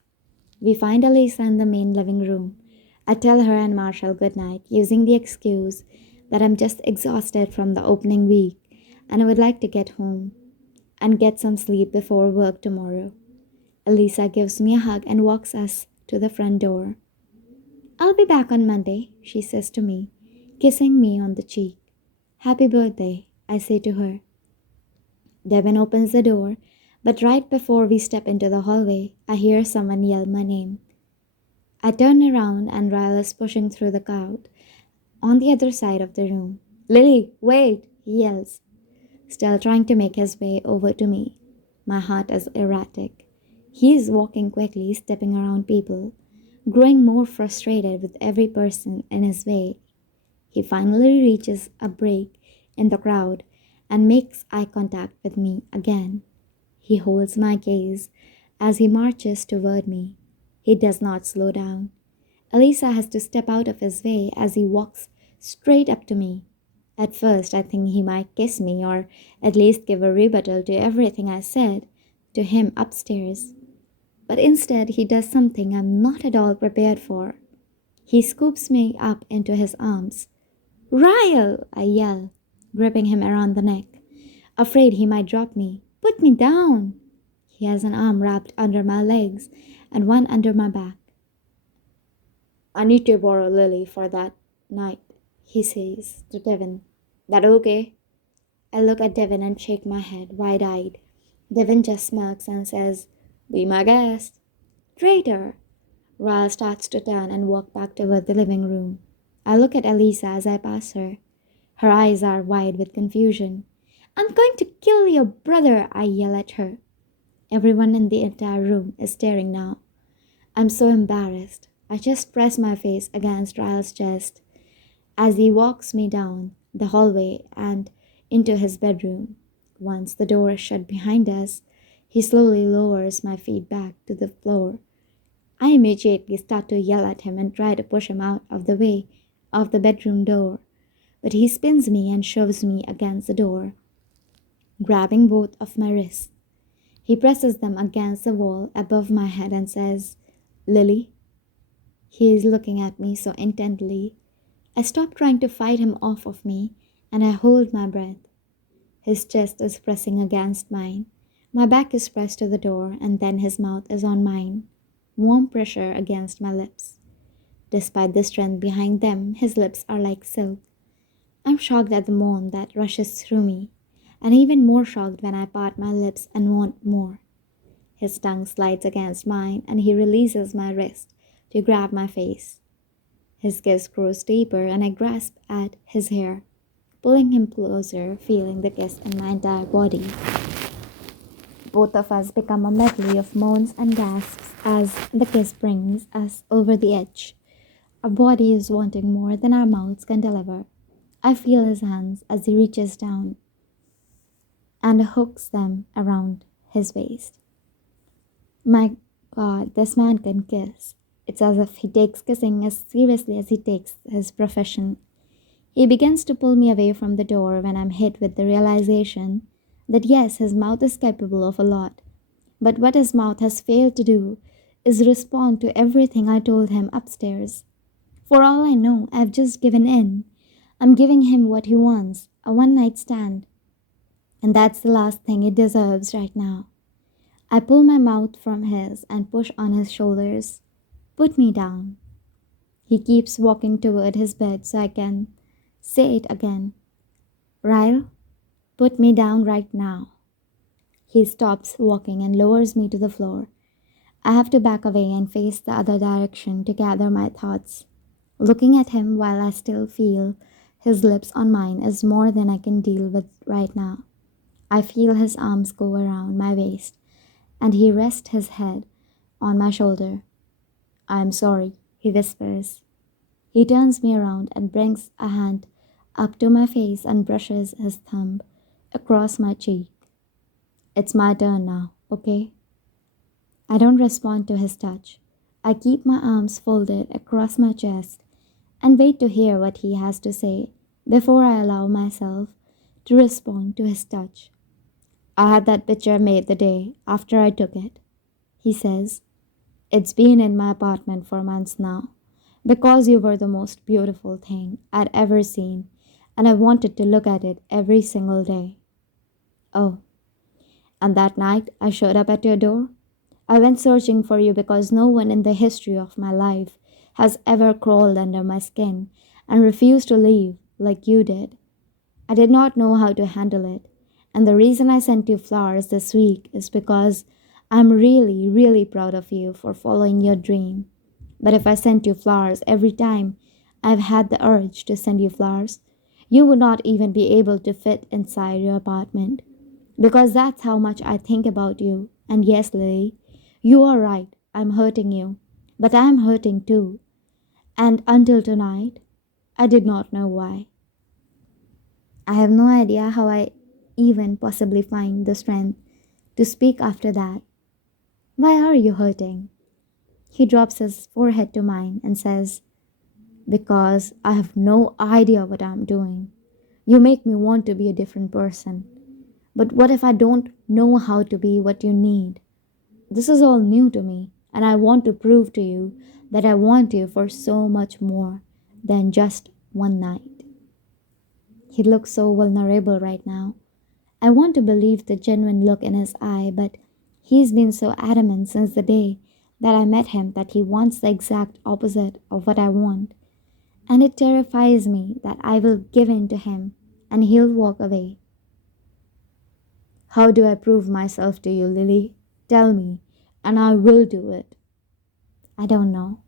We find Elisa in the main living room. I tell her and Marshall goodnight, using the excuse that I'm just exhausted from the opening week and I would like to get home and get some sleep before work tomorrow. Elisa gives me a hug and walks us to the front door. I'll be back on Monday, she says to me, kissing me on the cheek. Happy birthday, I say to her. Devin opens the door, but right before we step into the hallway, I hear someone yell my name. I turn around and Ryle is pushing through the crowd on the other side of the room. Lily, wait, he yells, still trying to make his way over to me. My heart is erratic. He is walking quickly, stepping around people, growing more frustrated with every person in his way. He finally reaches a break in the crowd and makes eye contact with me again. He holds my gaze as he marches toward me. He does not slow down. Elisa has to step out of his way as he walks straight up to me. At first, I think he might kiss me or at least give a rebuttal to everything I said to him upstairs. But instead, he does something I'm not at all prepared for. He scoops me up into his arms. Ryle! I yell, gripping him around the neck. afraid he might drop me. Put me down! He has an arm wrapped under my legs and one under my back. I need to borrow Lily for that night, he says to Devin. That okay? I look at Devin and shake my head, wide eyed. Devin just smirks and says, Be my guest. Traitor! Ryle starts to turn and walk back toward the living room. I look at Elisa as I pass her. Her eyes are wide with confusion. I'm going to kill your brother, I yell at her. Everyone in the entire room is staring now. I'm so embarrassed. I just press my face against Ryle's chest as he walks me down the hallway and into his bedroom. Once the door is shut behind us, he slowly lowers my feet back to the floor. I immediately start to yell at him and try to push him out of the way of the bedroom door, but he spins me and shoves me against the door, grabbing both of my wrists. He presses them against the wall above my head and says, Lily. He is looking at me so intently. I stop trying to fight him off of me and I hold my breath. His chest is pressing against mine. My back is pressed to the door and then his mouth is on mine, warm pressure against my lips. Despite the strength behind them, his lips are like silk. I'm shocked at the moan that rushes through me, and even more shocked when I part my lips and want more. His tongue slides against mine and he releases my wrist to grab my face. His kiss grows deeper and I grasp at his hair, pulling him closer, feeling the kiss in my entire body. Both of us become a medley of moans and gasps as the kiss brings us over the edge. Our body is wanting more than our mouths can deliver. I feel his hands as he reaches down and hooks them around his waist. My God, this man can kiss. It's as if he takes kissing as seriously as he takes his profession. He begins to pull me away from the door when I'm hit with the realization that yes, his mouth is capable of a lot, but what his mouth has failed to do is respond to everything I told him upstairs. For all I know, I've just given in. I'm giving him what he wants, a one-night stand. And that's the last thing he deserves right now. I pull my mouth from his and push on his shoulders. Put me down. He keeps walking toward his bed so I can say it again. Ryle, put me down right now. He stops walking and lowers me to the floor. I have to back away and face the other direction to gather my thoughts. Looking at him while I still feel his lips on mine is more than I can deal with right now. I feel his arms go around my waist and he rests his head on my shoulder. I'm sorry, he whispers. He turns me around and brings a hand up to my face and brushes his thumb across my cheek. It's my turn now, okay? I don't respond to his touch. I keep my arms folded across my chest and wait to hear what he has to say before I allow myself to respond to his touch. I had that picture made the day after I took it, he says. It's been in my apartment for months now, because you were the most beautiful thing I'd ever seen, and I wanted to look at it every single day. Oh, and that night I showed up at your door? I went searching for you because no one in the history of my life has ever crawled under my skin and refused to leave like you did. I did not know how to handle it, and the reason I sent you flowers this week is because I'm really, really proud of you for following your dream. But if I sent you flowers every time I've had the urge to send you flowers, you would not even be able to fit inside your apartment. Because that's how much I think about you. And yes, Lily, you are right. I'm hurting you. But I'm hurting too. And until tonight, I did not know why. I have no idea how I even possibly find the strength to speak after that. Why are you hurting? He drops his forehead to mine and says, Because I have no idea what I'm doing. You make me want to be a different person. But what if I don't know how to be what you need? This is all new to me, and I want to prove to you that I want you for so much more than just one night. He looks so vulnerable right now, I want to believe the genuine look in his eye, but he's been so adamant since the day that I met him that he wants the exact opposite of what I want. And it terrifies me that I will give in to him and he'll walk away. How do I prove myself to you, Lily? Tell me, and I will do it. I don't know.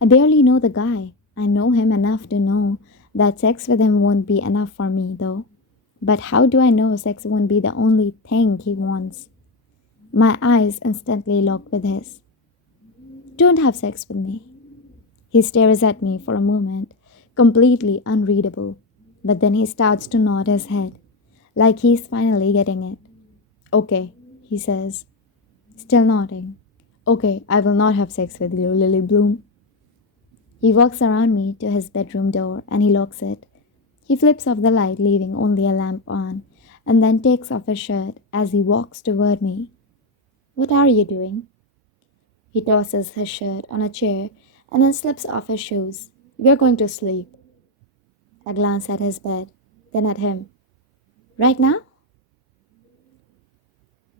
I barely know the guy. I know him enough to know that sex with him won't be enough for me, though. But how do I know sex won't be the only thing he wants? My eyes instantly lock with his. Don't have sex with me. He stares at me for a moment, completely unreadable, but then he starts to nod his head, like he's finally getting it. Okay, he says, still nodding. Okay, I will not have sex with you, Lily Bloom. He walks around me to his bedroom door and he locks it. He flips off the light, leaving only a lamp on, and then takes off his shirt as he walks toward me. What are you doing? He tosses his shirt on a chair and then slips off his shoes. We are going to sleep. I glance at his bed, then at him. Right now?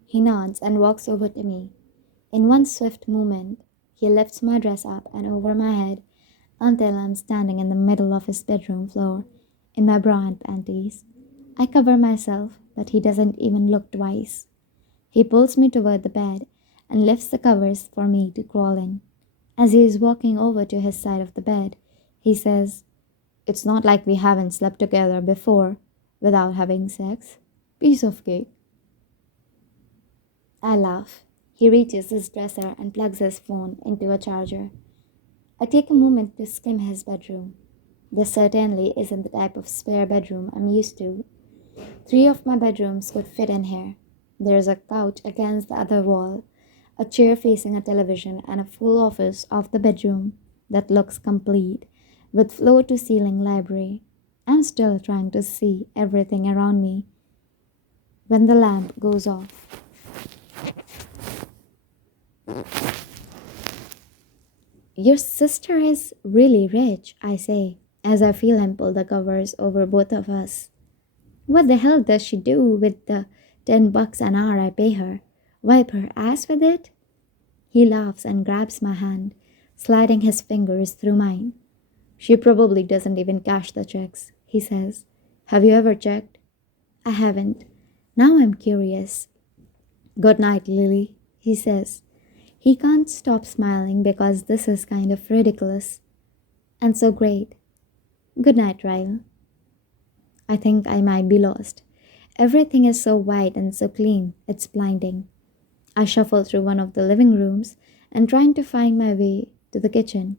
He nods and walks over to me. In one swift movement, he lifts my dress up and over my head until I'm standing in the middle of his bedroom floor in my bra and panties. I cover myself, but he doesn't even look twice. He pulls me toward the bed and lifts the covers for me to crawl in. As he is walking over to his side of the bed, he says, It's not like we haven't slept together before without having sex. Piece of cake. I laugh. He reaches his dresser and plugs his phone into a charger. I take a moment to skim his bedroom. This certainly isn't the type of spare bedroom I'm used to. Three of my bedrooms could fit in here. There's a couch against the other wall, a chair facing a television, and a full office off the bedroom that looks complete, with floor to ceiling library. I'm still trying to see everything around me when the lamp goes off. Your sister is really rich, I say, as I feel him pull the covers over both of us. What the hell does she do with the $10 an hour I pay her? Wipe her ass with it? He laughs and grabs my hand, sliding his fingers through mine. She probably doesn't even cash the checks, he says. Have you ever checked? I haven't. Now I'm curious. Good night, Lily, he says. He can't stop smiling because this is kind of ridiculous and so great. Good night, Ryle. I think I might be lost. Everything is so white and so clean, it's blinding. I shuffle through one of the living rooms and trying to find my way to the kitchen.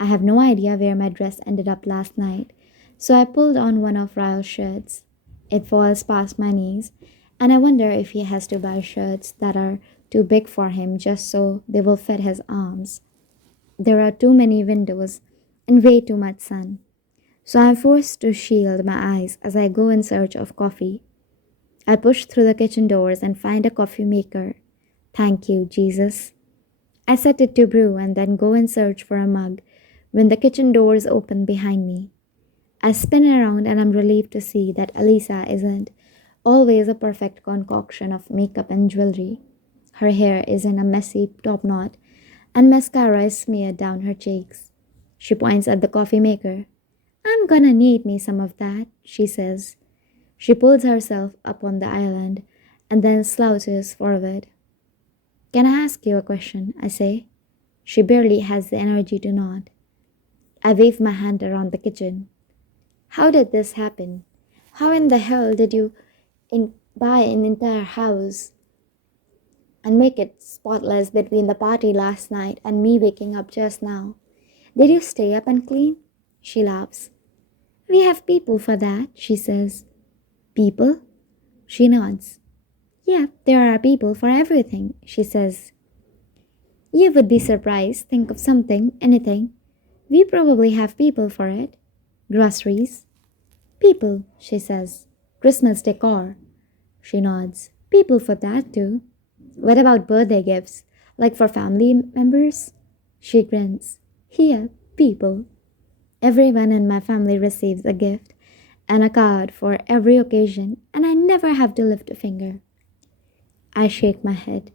I have no idea where my dress ended up last night, so I pulled on one of Ryle's shirts. It falls past my knees, and I wonder if he has to buy shirts that are too big for him just so they will fit his arms. There are too many windows and way too much sun, so I'm forced to shield my eyes as I go in search of coffee. I push through the kitchen doors and find a coffee maker. Thank you, Jesus. I set it to brew and then go in search for a mug when the kitchen doors open behind me. I spin around and I'm relieved to see that Elisa isn't always a perfect concoction of makeup and jewelry. Her hair is in a messy top knot and mascara is smeared down her cheeks. She points at the coffee maker. I'm gonna need me some of that, she says. She pulls herself up on the island and then slouches forward. Can I ask you a question? I say. She barely has the energy to nod. I wave my hand around the kitchen. How did this happen? How in the hell did you buy an entire house and make it spotless between the party last night and me waking up just now? Did you stay up and clean? She laughs. We have people for that, she says. People? She nods. Yeah, there are people for everything, she says. You would be surprised. Think of something, anything. We probably have people for it. Groceries. People, she says. Christmas decor. She nods. People for that too. What about birthday gifts? Like for family members? She grins. Here, people. Everyone in my family receives a gift, and a card for every occasion, and I never have to lift a finger. I shake my head.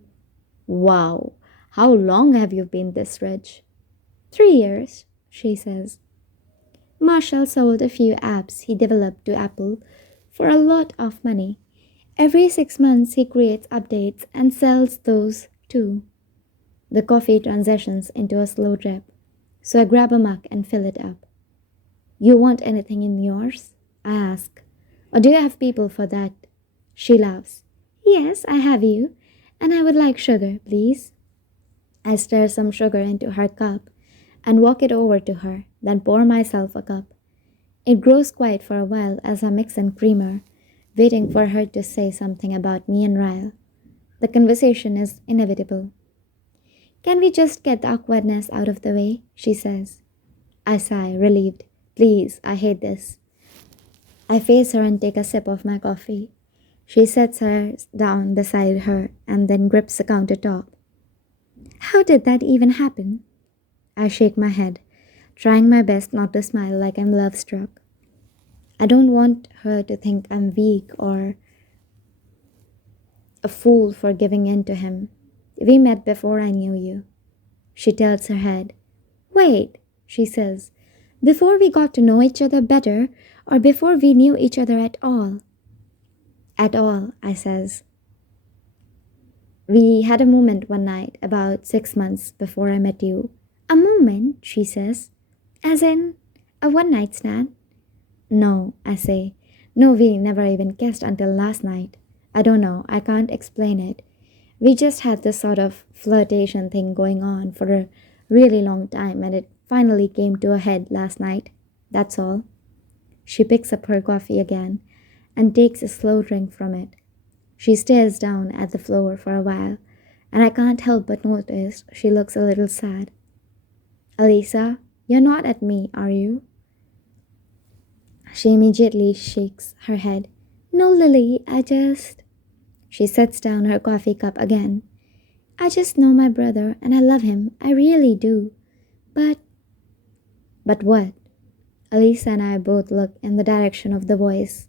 Wow, how long have you been this rich? 3 years, she says. Marshall sold a few apps he developed to Apple for a lot of money. Every 6 months, he creates updates and sells those too. The coffee transitions into a slow drip, so I grab a mug and fill it up. You want anything in yours? I ask. Or do you have people for that? She laughs. Yes, I have you. And I would like sugar, please. I stir some sugar into her cup and walk it over to her, then pour myself a cup. It grows quiet for a while as I mix in creamer, waiting for her to say something about me and Ryle. The conversation is inevitable. Can we just get the awkwardness out of the way? She says. I sigh, relieved. Please, I hate this. I face her and take a sip of my coffee. She sets her down beside her and then grips the countertop. How did that even happen? I shake my head, trying my best not to smile like I'm love struck. I don't want her to think I'm weak or a fool for giving in to him. We met before I knew you. She tilts her head. Wait, she says. Before we got to know each other better, or before we knew each other at all? At all, I says. We had a moment one night, about 6 months before I met you. A moment, she says. As in, a one night stand? No, I say. No, we never even kissed until last night. I don't know, I can't explain it. We just had this sort of flirtation thing going on for a really long time, and it finally came to a head last night. That's all. She picks up her coffee again and takes a slow drink from it. She stares down at the floor for a while, and I can't help but notice she looks a little sad. Elisa, you're not at me, are you? She immediately shakes her head. No, Lily, I just. She sets down her coffee cup again. I just know my brother and I love him. I really do. But. But what? Elisa and I both look in the direction of the voice.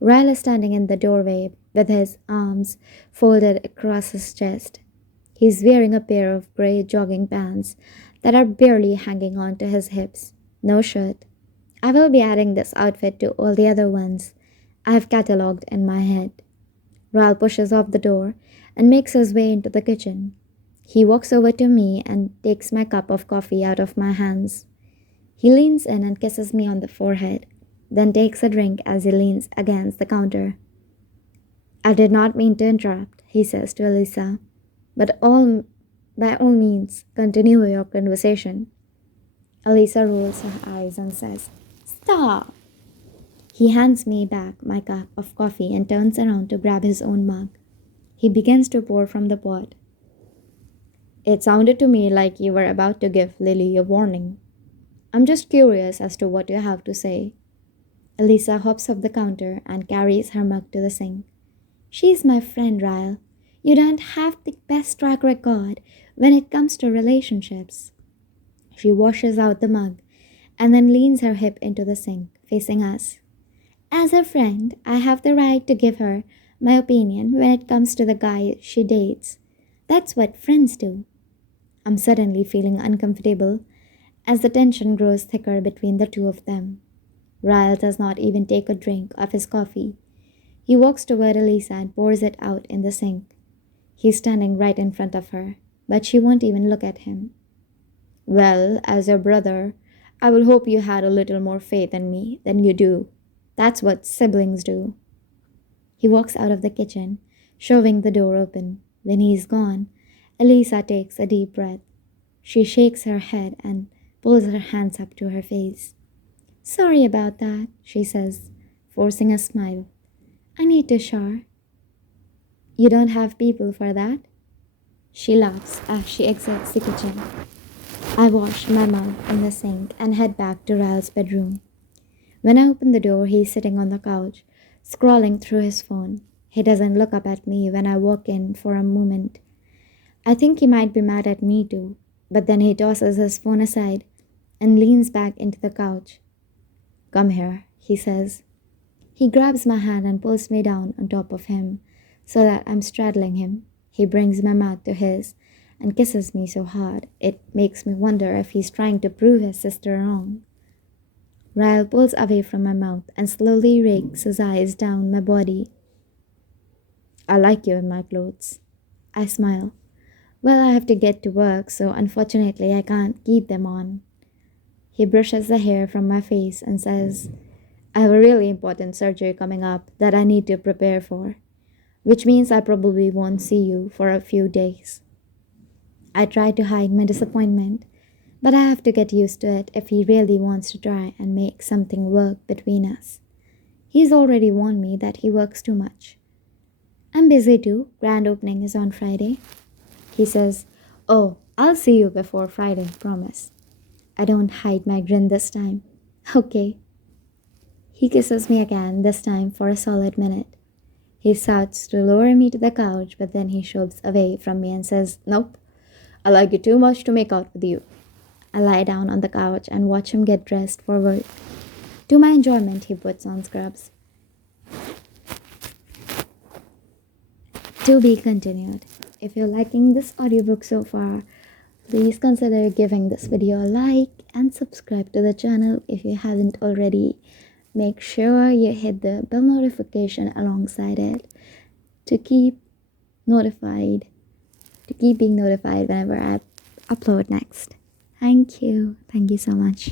Ryle is standing in the doorway with his arms folded across his chest. He's wearing a pair of gray jogging pants that are barely hanging onto his hips. No shirt. I will be adding this outfit to all the other ones I have catalogued in my head. Ryle pushes off the door and makes his way into the kitchen. He walks over to me and takes my cup of coffee out of my hands. He leans in and kisses me on the forehead, then takes a drink as he leans against the counter. I did not mean to interrupt, he says to Elisa, but by all means, continue your conversation. Elisa rolls her eyes and says, Stop! He hands me back my cup of coffee and turns around to grab his own mug. He begins to pour from the pot. It sounded to me like you were about to give Lily a warning. I'm just curious as to what you have to say. Elisa hops off the counter and carries her mug to the sink. She's my friend, Ryle. You don't have the best track record when it comes to relationships. She washes out the mug and then leans her hip into the sink, facing us. As a friend, I have the right to give her my opinion when it comes to the guy she dates. That's what friends do. I'm suddenly feeling uncomfortable as the tension grows thicker between the two of them. Ryle does not even take a drink of his coffee. He walks toward Elisa and pours it out in the sink. He's standing right in front of her, but she won't even look at him. Well, as your brother, I will hope you had a little more faith in me than you do. That's what siblings do. He walks out of the kitchen, shoving the door open. When he's gone, Elisa takes a deep breath. She shakes her head and pulls her hands up to her face. Sorry about that, she says, forcing a smile. I need to shower. You don't have people for that? She laughs as she exits the kitchen. I wash my mug in the sink and head back to Ryle's bedroom. When I open the door, he's sitting on the couch, scrolling through his phone. He doesn't look up at me when I walk in for a moment. I think he might be mad at me too, but then he tosses his phone aside and leans back into the couch. Come here, he says. He grabs my hand and pulls me down on top of him so that I'm straddling him. He brings my mouth to his and kisses me so hard it makes me wonder if he's trying to prove his sister wrong. Ryle pulls away from my mouth and slowly rakes his eyes down my body. I like you in my clothes. I smile. Well, I have to get to work, so unfortunately I can't keep them on. He brushes the hair from my face and says, I have a really important surgery coming up that I need to prepare for, which means I probably won't see you for a few days. I try to hide my disappointment, but I have to get used to it if he really wants to try and make something work between us. He's already warned me that he works too much. I'm busy too. Grand opening is on Friday. He says, Oh, I'll see you before Friday, promise. I don't hide my grin this time. Okay. He kisses me again, this time for a solid minute. He starts to lower me to the couch, but then he shoves away from me and says, Nope, I like you too much to make out with you. I lie down on the couch and watch him get dressed for work. To my enjoyment, he puts on scrubs. To be continued. If you're liking this audiobook so far, please consider giving this video a like and subscribe to the channel if you haven't already. Make sure you hit the bell notification alongside it to keep notified, to keep being notified whenever I upload next. Thank you. Thank you so much.